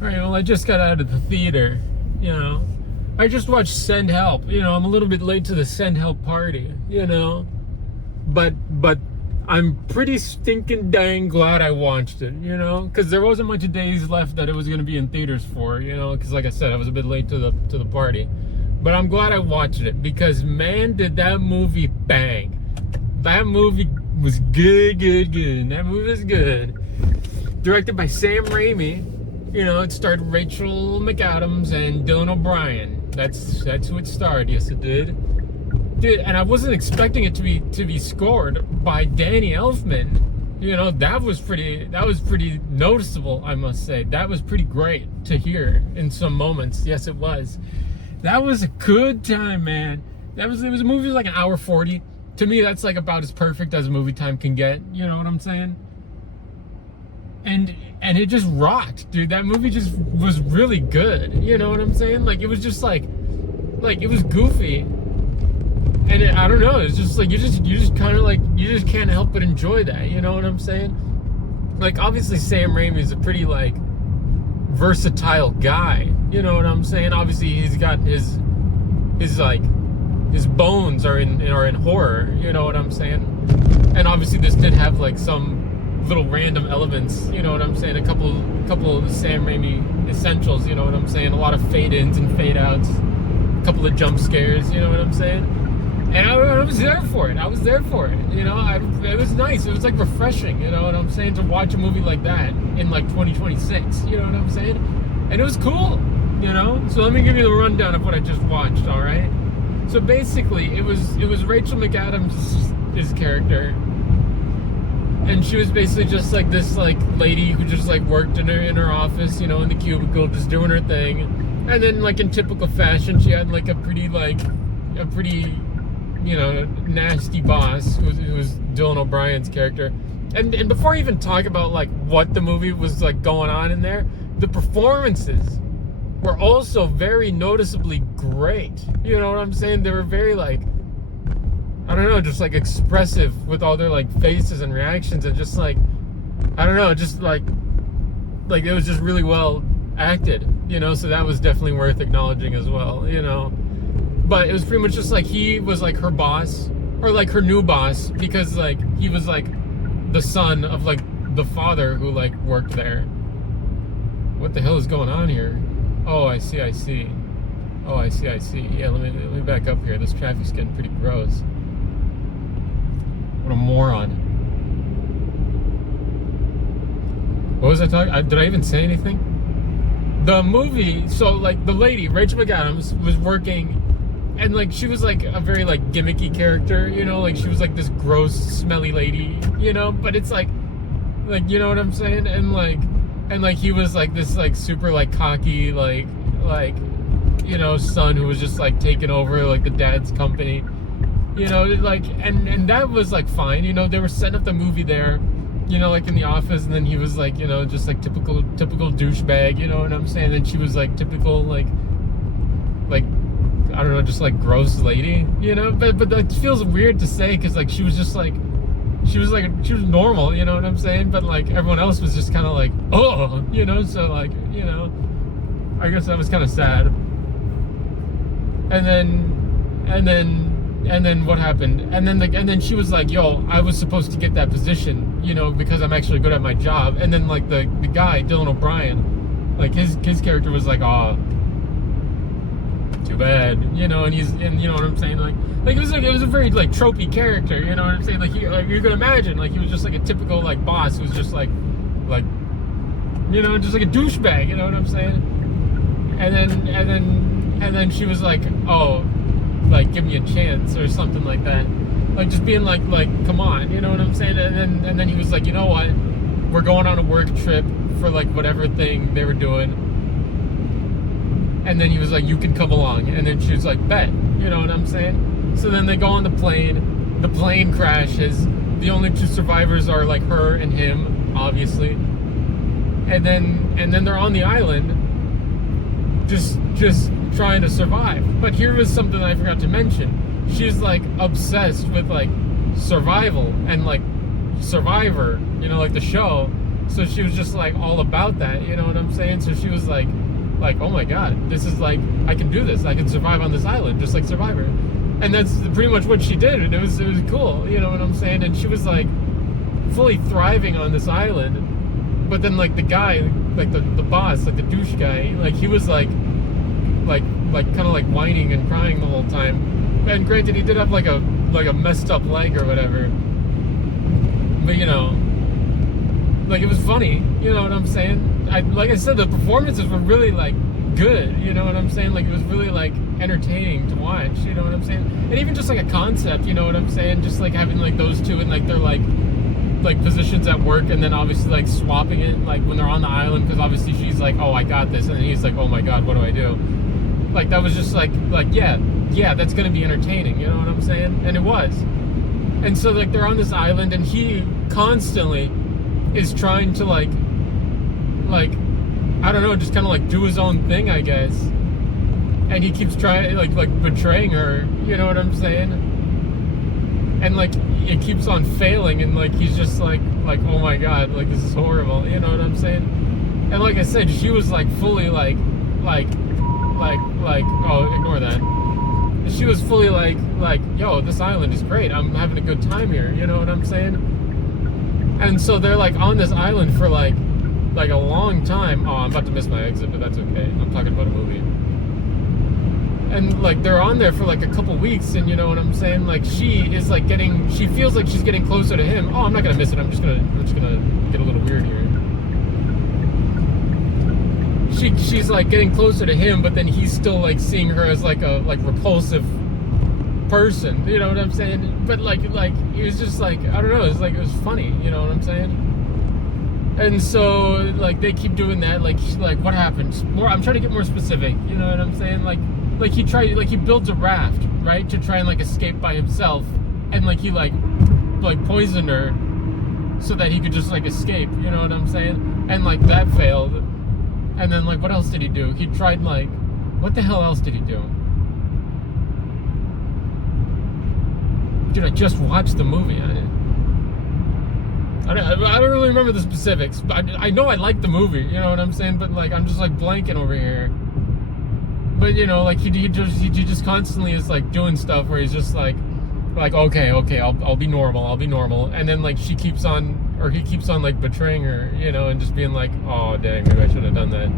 All right, well, I just got out of the theater, you know. I just watched Send Help. I'm a little bit late to the Send Help party, But I'm pretty stinking dang glad I watched it, because there wasn't much days left that it was going to be in theaters for, because like I said, I was a bit late to the party. But I'm glad I watched it because, man, did that movie bang. That movie was good. That movie was good. Directed by Sam Raimi. It starred Rachel McAdams and Dylan O'Brien. That's who it starred. Yes, it did. Dude, and I wasn't expecting it to be scored by Danny Elfman. That was pretty noticeable, I must say. That was pretty great to hear in some moments. Yes, it was. That was a good time, man. It was a movie like an hour 40. To me, that's like about as perfect as a movie time can get. You know what I'm saying? And it just rocked, dude. That movie just was really good. You know what I'm saying? Like, it was just like it was goofy. And I don't know, it's just like you just kind of like you just can't help but enjoy that. You know what I'm saying? Like, obviously Sam Raimi is a pretty like versatile guy. You know what I'm saying? Obviously he's got his bones are in horror. You know what I'm saying? And obviously this did have like some little random elements, you know what I'm saying? A couple of Sam Raimi essentials, you know what I'm saying? A lot of fade-ins and fade-outs, a couple of jump scares, you know what I'm saying? And I was there for it. It was nice. It was like refreshing, you know what I'm saying, to watch a movie like that in like 2026, you know what I'm saying? And it was cool, So let me give you the rundown of what I just watched, all right? So basically, it was Rachel McAdams' his character. And she was basically just like this like lady who just like worked in her office, in the cubicle, just doing her thing. And then like in typical fashion, she had like a pretty nasty boss who was Dylan O'Brien's character. And before I even talk about like what the movie was like going on in there, the performances were also very noticeably great. You know what I'm saying? They were very like, I don't know, just like expressive with all their like faces and reactions, and just like, I don't know, just like it was just really well acted, so that was definitely worth acknowledging as well, but it was pretty much just like he was like her boss, or like her new boss, because like he was like the son of like the father who like worked there. What the hell is going on here? Oh, I see. Oh, I see. Yeah, let me back up here. This traffic's getting pretty gross. What a moron. What was I talking? Did I even say anything? The movie, so like the lady, Rachel McAdams, was working, and like she was like a very like gimmicky character, like she was like this gross, smelly lady, but it's like you know what I'm saying? And like he was like this like super like cocky like son who was just like taking over like the dad's company. And that was like fine, they were setting up the movie there, like in the office, and then he was like, just like typical douchebag, you know what I'm saying? And she was like typical like I don't know, just like gross lady, but that feels weird to say, because like she was normal, you know what I'm saying? But like everyone else was just kind of like, oh, so like, I guess that was kind of sad. And then what happened? And then she was like, yo, I was supposed to get that position, because I'm actually good at my job. And then like the guy, Dylan O'Brien, like his character was like, oh, too bad, and you know what I'm saying? Like it was a very like tropey character, you know what I'm saying? Like you could imagine, like he was just like a typical like boss who was just like just like a douchebag, you know what I'm saying? And then she was like, oh, like give me a chance or something like that, like just being like come on, you know what I'm saying? And then he was like, you know what, we're going on a work trip for like whatever thing they were doing, and then he was like, you can come along. And then she was like, bet, you know what I'm saying? So then they go on the plane crashes, the only two survivors are like her and him, obviously, and then they're on the island just trying to survive. But here was something I forgot to mention. She's like obsessed with like survival and like Survivor, like the show. So she was just like all about that, you know what I'm saying? So she was like, oh my god, this is like, I can do this. I can survive on this island, just like Survivor. And that's pretty much what she did. And it was cool, you know what I'm saying? And she was like fully thriving on this island. But then like the guy, like the boss, like the douche guy, like he was like kind of like whining and crying the whole time. And granted, he did have like a messed up leg or whatever. But you know, like it was funny, you know what I'm saying? Like I said, the performances were really like good, you know what I'm saying? Like it was really like entertaining to watch, you know what I'm saying? And even just like a concept, you know what I'm saying? Just like having like those two and like they're like positions at work, and then obviously like swapping it like when they're on the island, because obviously she's like, oh, I got this, and then he's like, oh my god, what do I do? Like that was just like yeah, that's gonna be entertaining, you know what I'm saying? And it was. And so like they're on this island, and he constantly is trying to like I don't know, just kind of like do his own thing, I guess. And he keeps trying like betraying her, you know what I'm saying? And like it keeps on failing, and like he's just like oh my god, like this is horrible, you know what I'm saying? And like I said, she was like fully like oh, ignore that. She was fully like yo, this island is great, I'm having a good time here, you know what I'm saying? And so they're like on this island for like a long time. Oh, I'm about to miss my exit, but that's okay. I'm talking about a movie. And like they're on there for like a couple weeks, and you know what I'm saying? Like she is like she feels like she's getting closer to him. Oh, I'm not gonna miss it. I'm just gonna get a little weird here. She's like getting closer to him, but then he's still like seeing her as like a repulsive person. You know what I'm saying? But like he was just like, I don't know. It was funny. You know what I'm saying? And so like they keep doing that. Like what happens? I'm trying to get more specific. You know what I'm saying? Like he builds a raft, right, to try and like escape by himself, and like he like poisoned her so that he could just like escape, you know what I'm saying? And like that failed. And then like what else did he do? He tried like, what the hell else did he do? Dude, I just watched the movie. I don't really remember the specifics, but I know I liked the movie, you know what I'm saying? But like I'm just like blanking over here. But you know, like he just constantly is like doing stuff where he's just like okay, I'll be normal, and then like he keeps on like betraying her, you know, and just being like, oh dang, maybe I shouldn't have done that.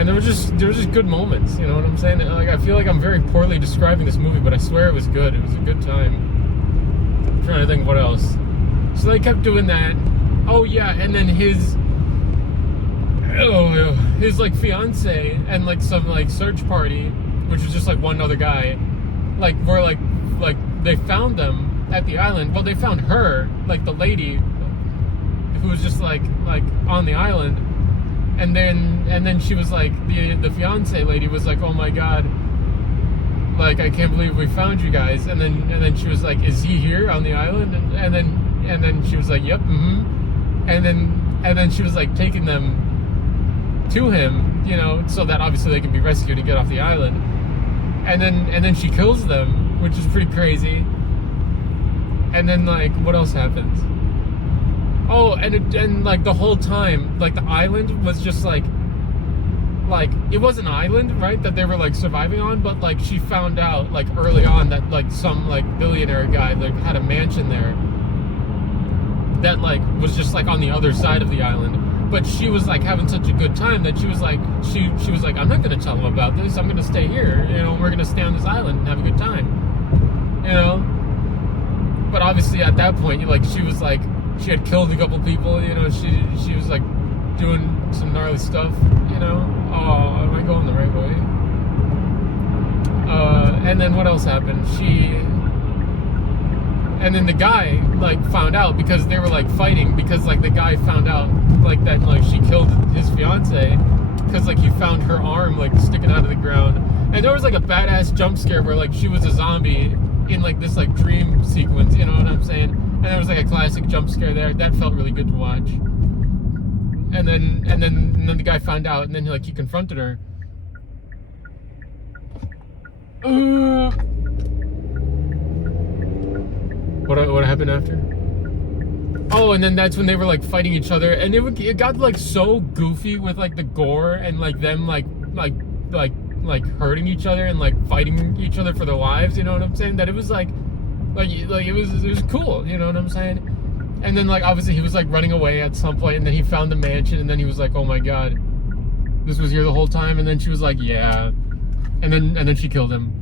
And there was just good moments, you know what I'm saying? Like I feel like I'm very poorly describing this movie, but I swear it was good. It was a good time. I'm trying to think what else. So they kept doing that. Oh yeah, and then his like fiance and like some like search party, which was just like one other guy, like were like they found them at the island. Well, they found her, like the lady who was just like on the island, and then she was like the fiance lady was like, oh my god, like I can't believe we found you guys. And then she was like, is he here on the island? And then she was like, yep, and then she was like taking them to him, you know, so that obviously they can be rescued and get off the island. And then she kills them, which is pretty crazy. And then like what else happens? Oh, and like the whole time, like the island was just like it was an island, right, that they were like surviving on, but like she found out like early on that like some like billionaire guy like had a mansion there that like was just like on the other side of the island. But she was like having such a good time that she was like she was like, I'm not gonna tell him about this, I'm gonna stay here, you know, we're gonna stay on this island and have a good time, you know. But obviously at that point, like she was like, she had killed a couple people, you know, she was like doing some gnarly stuff, you know. Oh, am I going the right way? And then what else happened? And then the guy like found out, because they were like fighting, because like the guy found out like that like she killed his fiance, because like he found her arm like sticking out of the ground. And there was like a badass jump scare where like she was a zombie in like this like dream sequence, you know what I'm saying? And there was like a classic jump scare there that felt really good to watch. And then the guy found out, and then he confronted her. What happened after? Oh, and then that's when they were like fighting each other, and it got like so goofy with like the gore and like them like hurting each other and like fighting each other for their lives. You know what I'm saying? That it was like it was cool. You know what I'm saying? And then like obviously he was like running away at some point, and then he found the mansion, and then he was like, oh my god, this was here the whole time. And then she was like, yeah, and then she killed him.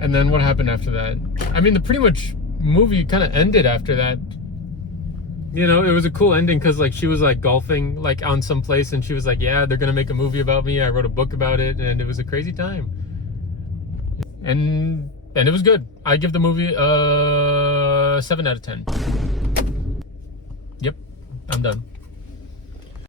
And then what happened after that? I mean, the pretty much movie kind of ended after that. You know, it was a cool ending because like she was like golfing like on some place, and she was like, yeah, they're gonna make a movie about me. I wrote a book about it, and it was a crazy time. And it was good. I give the movie 7 out of 10. Yep, I'm done.